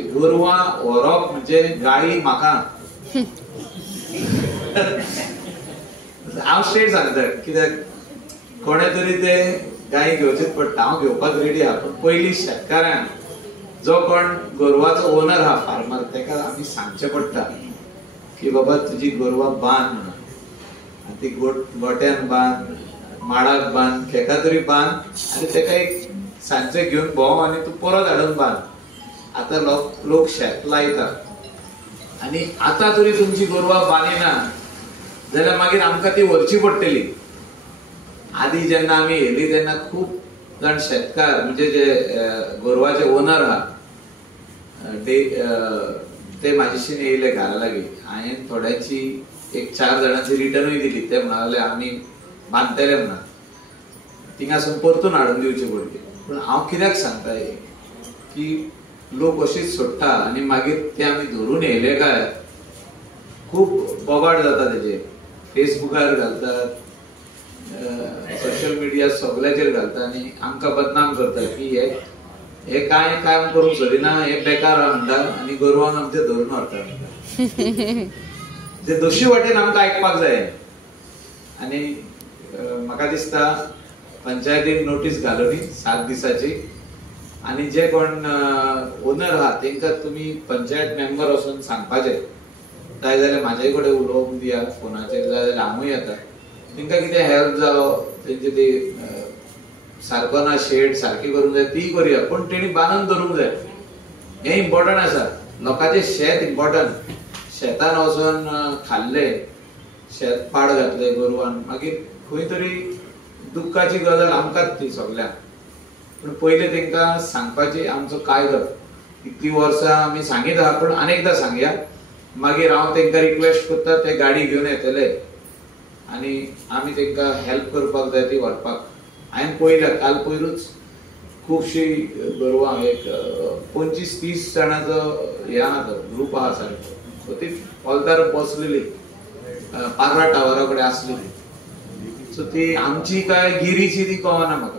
म्हणजे गोरवां व्हरप म्हणजे गाळी म्हाका हांव स्ट्रेट सांगता कित्याक कोणे तरी ते गायी घेवचेच पडटा हांव घेवपाक रेडी आहा पण पयलीं शेतकारांक जो कोण गोरवाचो ओनर आहा फार्मर तेका आमी सांगचें पडटा की बाबा तुजी गोरवां बांद म्हणून ती गोट्यान बांद माडाक बांद खेका तरी बांद आनी तेका एक सांजचे घेवन भोंव आनी तूं परत हाडून बांद आतां लोक शेत लायतात आनी आतां तरी तुमची गोरवां बांदिना जाल्यार मागीर आमकां ती व्हरची पडटली आदी जेन्ना आमी येयली तेन्ना खूब जाण शेतकार म्हणजे जे गोरवाचे ओनर आहा ते म्हाजेशीन येयले घरा लागीं हांवें थोड्यांची एक 4 जाणांची रिटर्नूय दिली ते म्हणाले आमी बांदतले म्हणून थिंगासून परतून हाडून दिवचे पडले पूण हांव कित्याक सांगता की लोक अशीच सोडटा आनी मागीर ते आमी धरून येयले काय खूब बोबाड जाता तेजे फेसबुकार घालतात सोशल मिडिया सगळ्याचेर घालता आनी आमकां बदनाम करता की हे काय काम करूंक सोदिना हे बेकार म्हणटा आनी गोरवांक आमचे धरून व्हरता जे दोशी वाटेन आमकां आयकपाक जाय आनी म्हाका दिसता पंचायतीन नोटीस घालुनी 7 दिसाची आनी जे कोण ओनर आहा तेंकां तुमी पंचायत मेंबर वचून सांगपाचें जाय जाल्यार म्हाजे कडेन उलोवंक दिया फोनाचेर जाय जाल्यार हांवूय येता तेंकां कितें हेल्प जावो तेंचे ती सारको ना शेड सारकी करूंक जाय ती करूया पूण तेणी बांदून धरूंक जाय हे इम्पॉर्टंट आसा लोकांचें शेत इम्पॉर्टंट शेतान वचून खाल्ले शेत पाड घातले गोरवान मागीर खंय तरी दुख्खाची गजाल आमकांच ती सगळ्यांक पूण पयले तेंकां सांगपाची आमचो कायदो इतली वर्सां आमी सांगीत आहा पूण अनेकदां सांगया मागीर हांव तेंकां रिक्वेस्ट करता ते गाडी घेवन येतले आनी आमी तेंकां हेल्प करपाक जाय ती व्हरपाक हांवें पयल्या काल पयरूच खुबशीं गोरवां एक 25-30 जाणांचो हे आहा तो ग्रूप आहा सारको सो ती हॉलदार बसलेली पार्रा टावरा कडेन आसलेली सो ती आमची काय गिरीची ती कळना म्हाका